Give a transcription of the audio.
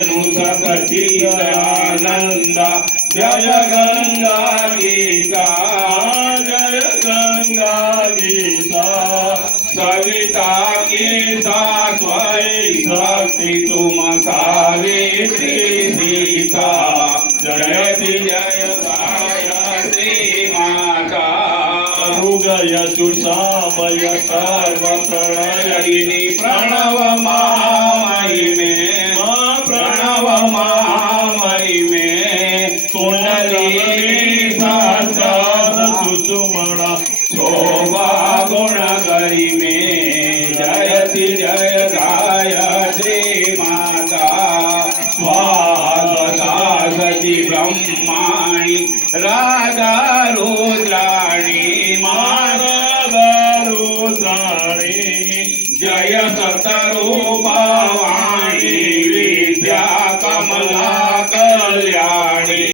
सचिदानंद जय गंगा गीता जय गंगा गीता सविता गीता स्वयं शक्ति तुम सावित्री सीता जयति जय गायत्री माता ऋगय दुर्सामय सर्व प्रलयिनी प्रणव महामयी में प्रणव महामयी में कुंडली सहस्र सुषुमणा शोभा गुण गरी में जयति जय गायत्री माता स्वाहा सती ब्रह्माणी राधा रुद्राणी माता रुद्राणी जय सतरूपवाणी विद्या कमला